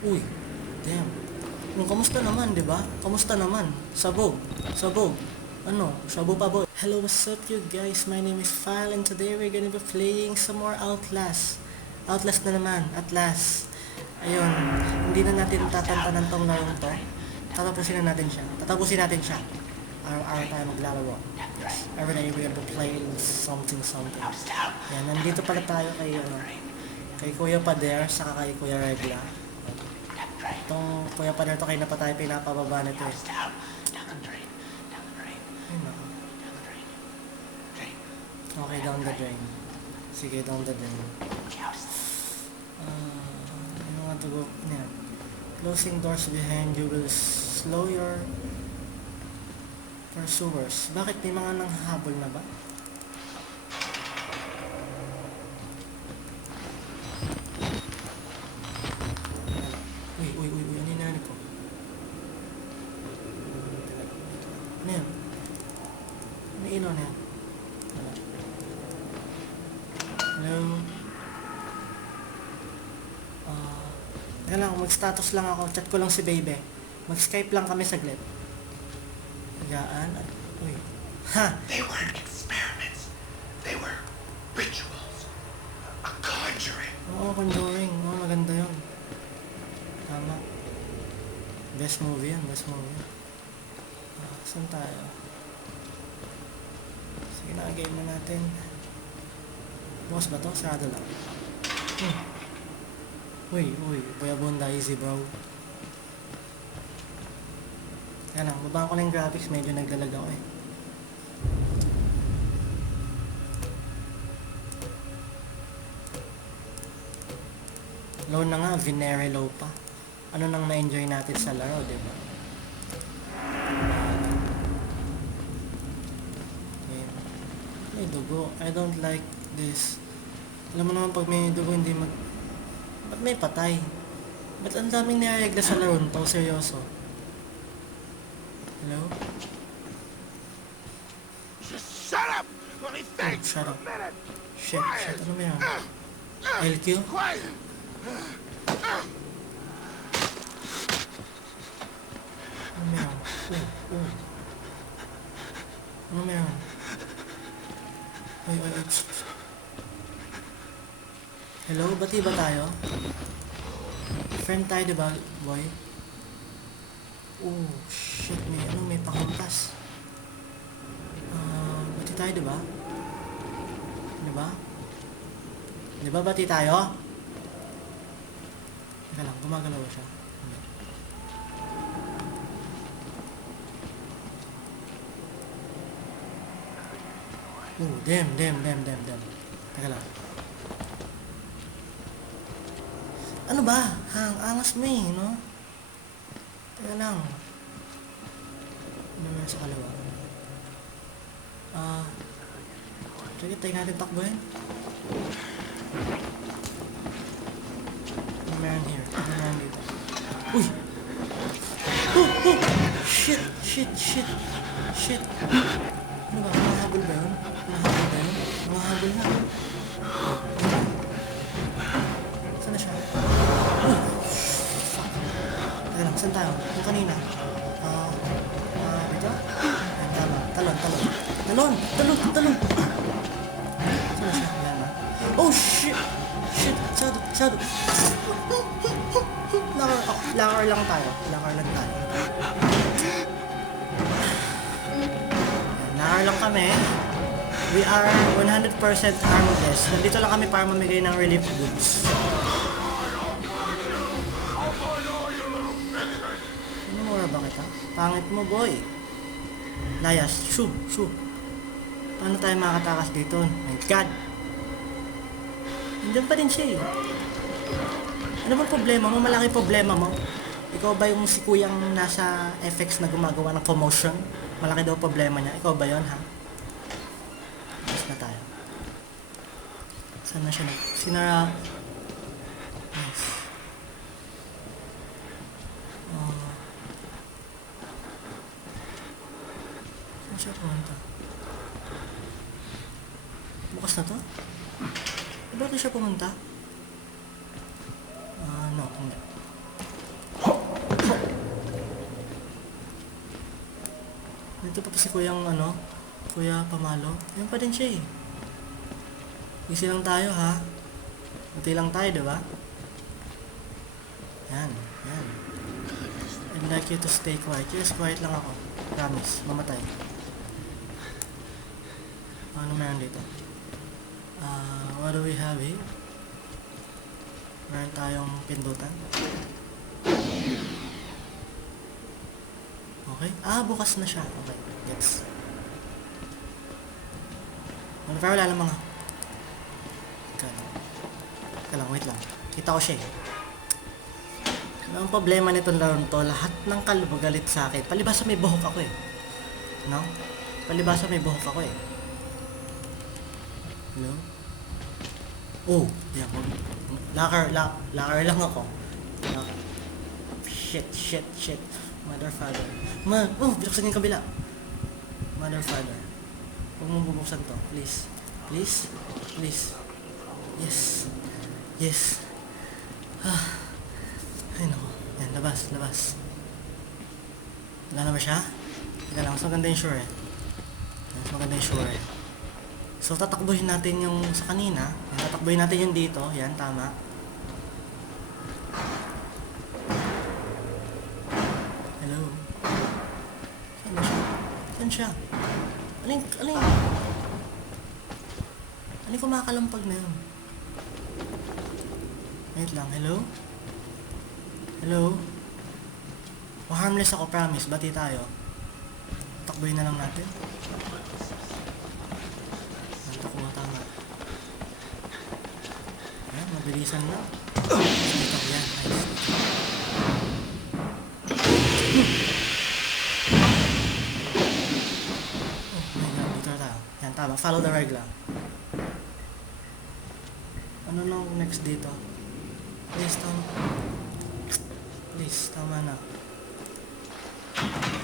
Uy, damn. Yung kamusta naman, di ba? Kamusta naman? Sabog. Sabog. Ano? Sabo pa boy. Hello, what's up you guys? My name is File and today we're gonna be playing some more Outlast. Outlast na naman, at last. Ayun, hindi na natin tatantanan tong larong to. Tatapusin na natin siya. Tatapusin natin siya. Araw-araw tayo maglalaro. Every day we're gonna be playing something something. Yan, nandito pala tayo kay ano, kay Kuya Pader, saka kay Kuya Regla. Itong Kuya Pader to kayo na pa tayo pinapababa nito eh. Ay, naku. Okay, down the drain. Sige, down the drain. Ah, yung mga dugo niya. Closing doors behind you will slow your pursuers. Bakit may mga nanghabol na ba? Uy, uy, uy, uy, ano yung narinig ko? Ano yan? Ano yung ilaw na yan? Wala. Hello? Ah, teka lang, mag-status lang ako. Chat ko lang si baby. Mag-skype lang kami saglit. Higaan at... Uy. Ha! They weren't experiments. They were rituals. A conjuring. Oo, Conjuring. Oo, maganda yun. Tama. Best movie yan, best movie. Ah, saan tayo? Sige na, game na natin. Bukas ba to? Sarado lang. Hmm. Uy, uy. Kuya Bunda, easy bro. Kaya lang, babaan ko lang yung graphics. Medyo naglalag ako eh. Low na nga, Venere low pa. Ano nang ma-enjoy natin sa laro, di ba? May dugo. I don't like this. Alam mo naman pag may dugo, hindi mag... Ba't may patay? Ba't ang daming niregla sa laro to? Seryoso. Hello? Just shut up! Let me think shut for up. Shit, shit. Ano meron? LQ? Quiet. Ano meron? Uh, uh. Ano meron? Ay, ay, ay. Hello? Bati ba tayo? Friend tayo, di ba, boy? Oh, shit. May, ano, may pakampas. Ah, bati tayo, di ba? Di ba? Di ba bati tayo? Teka lang, gumagalaw siya. Oh, damn, damn, damn, damn, damn. Teka lang. Ano ba? Hang, angas mo eh, no? Teka lang. Ano meron sa kalawa? Ah, sige, tayo natin takbuhin. Meron here? Ano meron dito? Uy! Oh, oh! Shit, shit, shit, shit. Ano ba? Mahabol ba yun? Mahabol ba yun? Mahabol na. Na siya? Uy! Fuck. Teka lang, saan tayo? Yung kanina. Ah, ah? Ayan, tama. Talon, talon. Talon! Talon! Talon! Na siya? Ayan na. Oh, shit! Shit! Sado! Sado! Lakar, oh, lakar lang tayo. Lakar lang tayo. Lakar lang kami. We are 100% harmless. Nandito lang kami para mamigay ng relief goods. Pangit mo, boy. Layas. Shoo, shoo. Paano tayo makatakas dito? My God. Nandiyan pa din siya eh. Ano bang problema mo? Malaki problema mo? Ikaw ba yung si kuyang nasa FX na gumagawa ng commotion? Malaki daw problema niya. Ikaw ba yon ha? Tapos na tayo. Saan na siya nag... Sinara... Nice. Ah. saan siya pumunta? Bukas na to? Eh, Bakit siya pumunta? Ah, no, hindi. Dito pa pa si Kuyang ano, Kuya Pamalo. Yan pa din siya eh. Easy lang tayo ha. Buti lang tayo, di ba? Yan, yan. I'd like you to stay quiet. Yes, quiet lang ako. Promise, mamatay. Ano meron dito? Ah, what do we have here? Meron tayong pindutan. Okay. Ah, bukas na siya. Okay, gets. Ano pa wala lang mga... Teka lang. Teka lang, wait lang. Kita ko siya eh. Ano ang problema nitong laro to? Lahat ng kalbo galit sa akin. Palibasa may buhok ako eh. No? Palibasa may buhok ako eh. Hello? Oh, yeah. Locker, lock, locker lang ako. Shit, shit, shit. Mother, father. Ma, oh, binuksan yung kabila. Mother, father. Huwag mong bubuksan to. Please. Please. Please. Yes. Yes. Ah. Ay, naku. Yan, labas, labas. Wala na ba siya? Teka lang, mas maganda yung sure eh. Mas maganda yung sure eh. So, tatakbuhin natin yung sa kanina. Yan, tatakbuhin natin yung dito. Yan, tama. Hello? Saan siya? Saan siya? Alin, alin? Alin kumakalampag na yun? Wait lang, hello? Hello? Oh, harmless ako, promise. Bati tayo. Takboy na lang natin. Ang ko tama. Ayan, mabilisan na. Yan. Nice. Oh my god, dito na tayo. Yan, tama. Follow the regla. Ano na next dito? Please, tama. Please, tama na.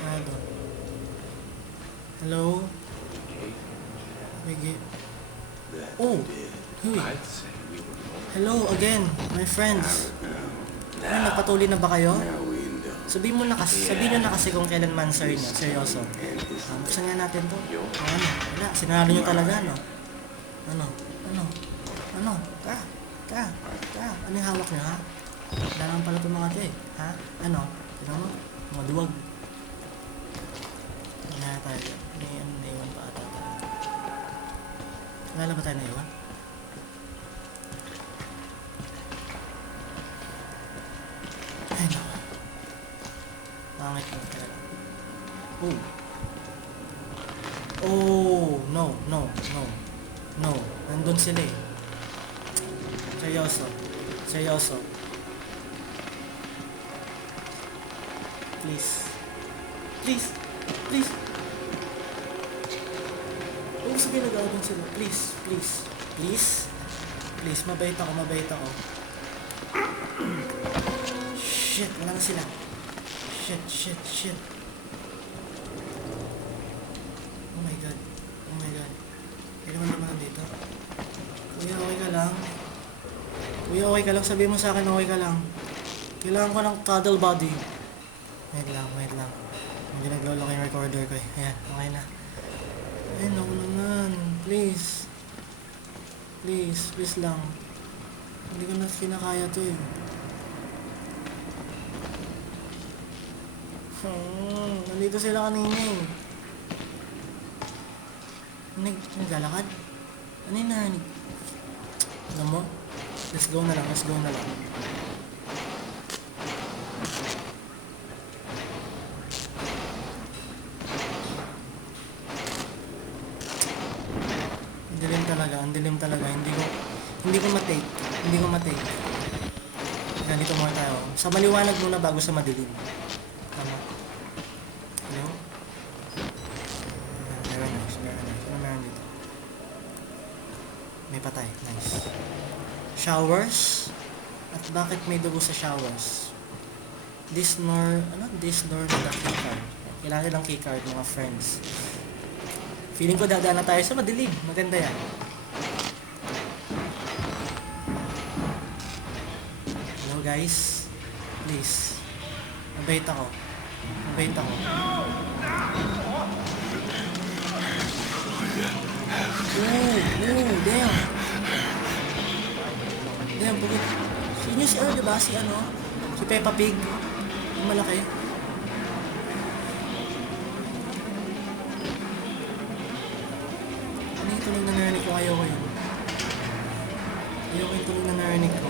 Ano? Hello? Wigi. Oh! Hey! Hello again, my friends. Ano, nagpatuloy na ba kayo? Sabihin mo na kasi, sabihin nyo na kasi kung kailan man sir nyo. Seryoso. Ah, buksan nga natin to. Ano? Wala, sinalo nyo talaga, no? Ano? Ano? Ano? Ka? Ka? Ka? Ano yung hawak nyo, ha? Wala naman pala itong mga to eh. Ha? Ano? Tignan mo? Mga duwag. Ano na tayo? May ano naiwan pa ata. Wala na ba tayo naiwan? Ay, naku. Pangit mo talaga. Oh. Oh, no, no, no. No, nandun sila eh. Seryoso. Seryoso. Please. Please. Please. Huwag sa ginagawa dun sila. Please. Please. Please. Please. Mabait ako. Mabait ako. Shit. Wala na sila. Shit. Shit. Shit. Oh my god. Oh my god. Hindi naman naman dito. Kuya, okay ka lang? Kuya, okay ka lang? Sabihin mo sa akin, okay ka lang. Kailangan ko ng cuddle body. Wait lang, wait lang. Hindi nag-lock yung recorder ko eh. Ayan, okay na. Ay, naku naman. Please. Please, please lang. Hindi ko na kinakaya to eh. Hmm, nandito sila kanina eh. Nag, naglalakad? Ano yung narinig? Alam mo? Let's go na lang, let's go na lang. Ang dilim talaga, ang dilim talaga. Hindi ko, hindi ko matake. Hindi ko matake. Yan, dito muna tayo. Sa maliwanag muna bago sa madilim. showers? At bakit may dugo sa showers? This nor ano? This nor the keycard kailangan ng keycard mga friends. Feeling ko dadaan na tayo sa madilim. Maganda yan. Hello guys. Please. Mabait ako. Mabait ako. Ooh, ooh, damn pagod. Si inyo si ano, di ba? Si ano? Si Peppa Pig. Yung malaki. Ano yung tunog na narinig ko? Ayaw ko yun. Ayaw ko yung tunog na narinig ko.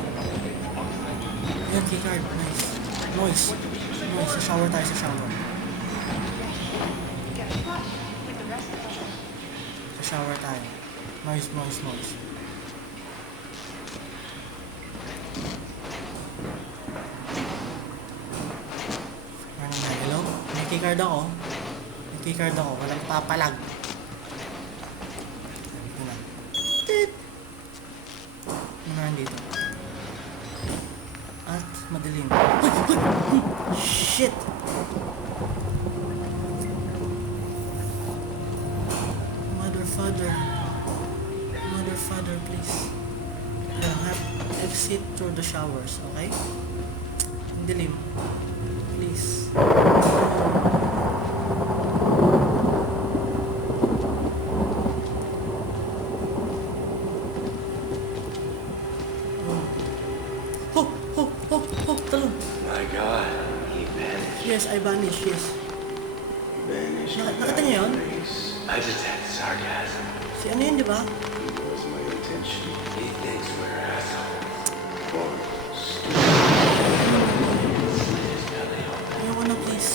Ayan, keycard. Nice. Noise. Noise. Sa shower tayo sa shower. Sa shower tayo. Noise, noise, noise. Ano na, hello? May keycard ako. May keycard ako. Walang papalag. Ito na dito? At madilim. Shit! Mother, father. Mother, father, please. Uh, have exit through the showers, okay? Ang dilim. Please. I vanish, yes. Vanished Nak- nakita niyo yun? I detect sarcasm. Si ano yun, di ba? Knows my intention. He thinks we're assholes. Or na, please.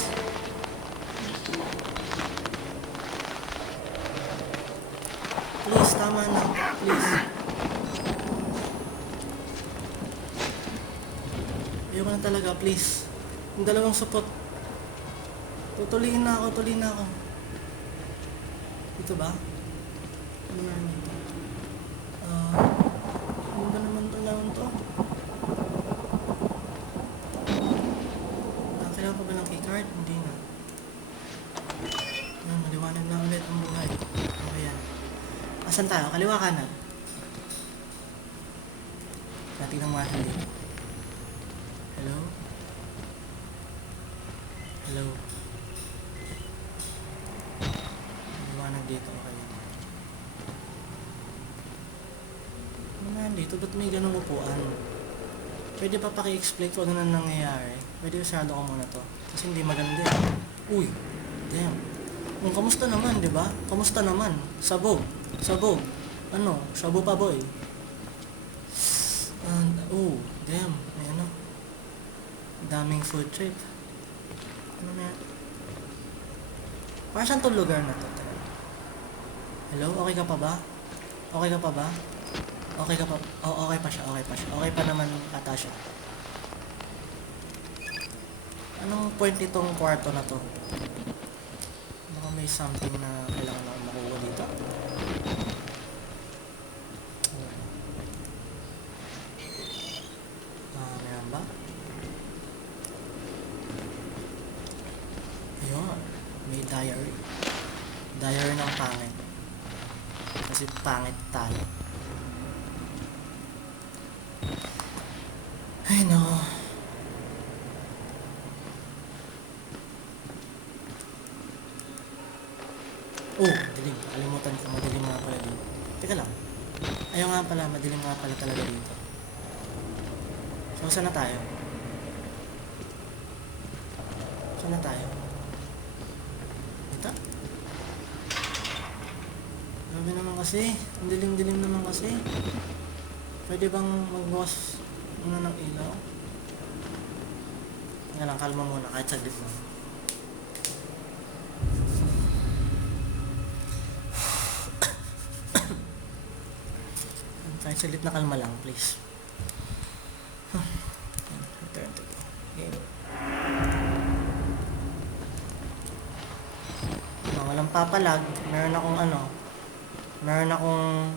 Please, tama na. Please. Ayoko na talaga, please. Yung dalawang supot. Tutuliin na ako, tuliin na ako. Dito ba? Ano na dito? Ah, ano ba naman ito naman to? Ah, kailangan pa ba ng keycard? Hindi na. Ayan, maliwanag na ulit ang buhay. Ayan. Asan tayo? Kaliwa kanan. Natin ng mga hindi. Hello? Hello? Liwanag dito. Okay. Ano na dito? Ba't may ganong upuan? Pwede pa paki-explain kung ano na nangyayari? Pwede usado ko muna to. Kasi hindi maganda eh. Uy! Damn. Kung kamusta naman, di ba? Kamusta naman? Sabog. Sabog. Ano? Sabo pa boy. And, oh, damn. May ano. Daming food trip. Ano na? Parang saan tong lugar na to? Hello? Okay ka pa ba? Okay ka pa ba? Okay ka pa? Oh, okay pa siya. Okay pa siya. Okay pa naman ata siya. Anong point nitong kwarto na to? Baka may something na kailangan ako makuha dito. Ah, meron ba? Ayun, may diary. Diary ng pangit. Kasi pangit tayo. Ay, no. Oh, dilim. Kalimutan ko, madilim nga pala dito. Teka lang. Ayaw nga pala, madilim nga pala talaga dito. So, saan na tayo? Saan na tayo? Ito? Grabe naman kasi. Ang dilim-dilim naman kasi. Pwede bang magbukas muna ng ilaw? Nga lang, kalma muna kahit saglit lang. Kahit saglit na kalma lang, please. Huh. Return to game. Ah, walang papalag. Meron akong ano. Meron akong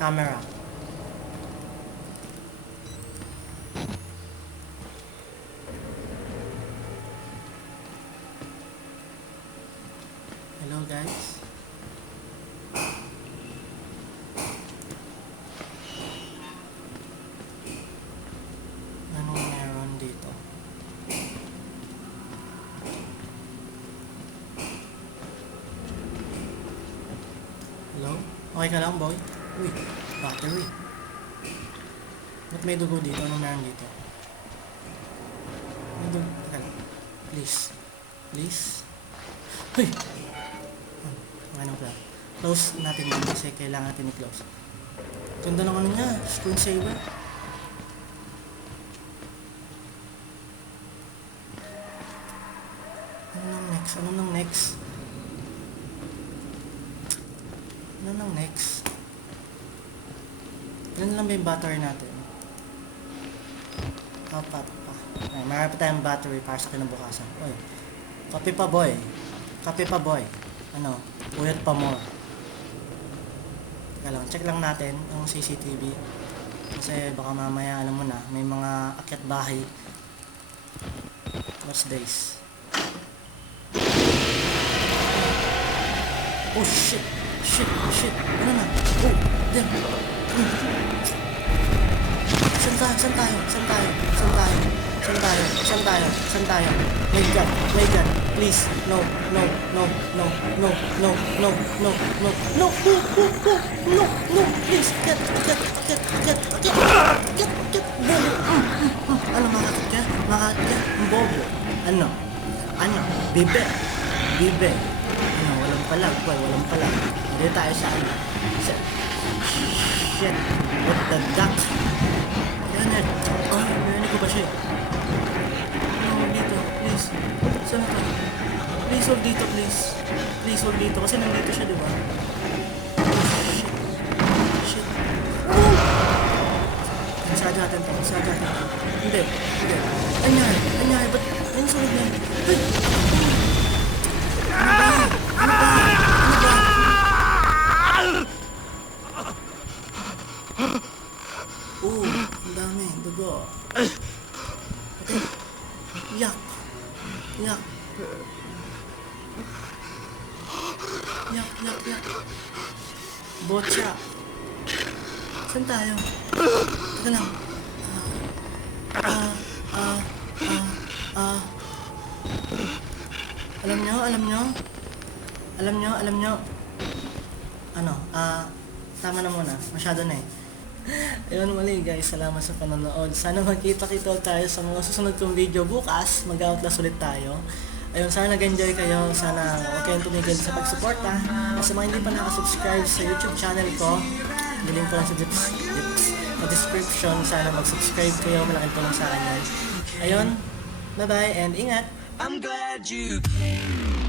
camera. Hello guys. Anong meron dito? Hello? Okay ka lang, boy? Uy, battery. Ba't may dugo dito? Anong meron dito? May dugo. Teka lang. Please. Please. Uy! Hmm, Okay na pala. Close natin yun kasi kailangan natin i-close. Ganda ng ano niya, screensaver. Ano nang next? Ano nang next? Next? Ilan lang ba yung battery natin? Apat pa. Ay, marami pa tayong battery para sa kinabukasan. Uy, kape pa boy. Kape pa boy. Ano, uyat pa more. Teka lang, check lang natin yung CCTV. Kasi baka mamaya, alam mo na, may mga akyat bahay. What's this? Oh shit! Shit! Shit! Ano na? Oh! Damn! Hmm. Saan tayo? Saan tayo? Saan tayo? Saan tayo? Saan tayo? Saan tayo? Saan tayo? My God! My God! Please! No! No! No! No! No! No! No! No! No! No! No! No! No! No! No! Please! Get! Get! Get! Get! Get! Get! Get! Bobo! Mm, mm, mm. Ano? Makakit ka? Makakit ka? Bobo! Ano? Ano? Bibe! Bibe! Palag. Boy, walang palag. Hindi tayo sa ano. Sa... Shit! What the duck? Yan yan. Oh, narinig ko ba siya? No, dito. Please. Saan to? Please, huwag dito, please. Please, huwag dito. Kasi nandito siya, di ba? Oh! Massage natin to. Massage natin to. Hindi. Hindi. Anyay. Anyay. Ba't? Ayun, sunod na. Ay! Ano ba? Ano ba? Ano ba? Oo, ang dami. Okay. Yak. Yak. Yak, yak, yak. Botcha. Saan tayo? Teka lang. Ah, ah, ah, ah. Alam nyo, alam nyo? Alam nyo, alam nyo? Ano, ah, tama na muna. Masyado na eh. Ayun muli guys, salamat sa panonood. Sana magkita-kita tayo sa mga susunod kong video bukas. Mag-outlast ulit tayo. Ayun, sana nag-enjoy kayo. Sana huwag kayong tumigil sa pagsuporta. At sa mga hindi pa nakasubscribe sa YouTube channel ko, link ko lang sa, dips, dips, sa description. Sana mag-subscribe kayo. Malaking tulong sa akin yun. Ayun, bye-bye and ingat! I'm glad you came.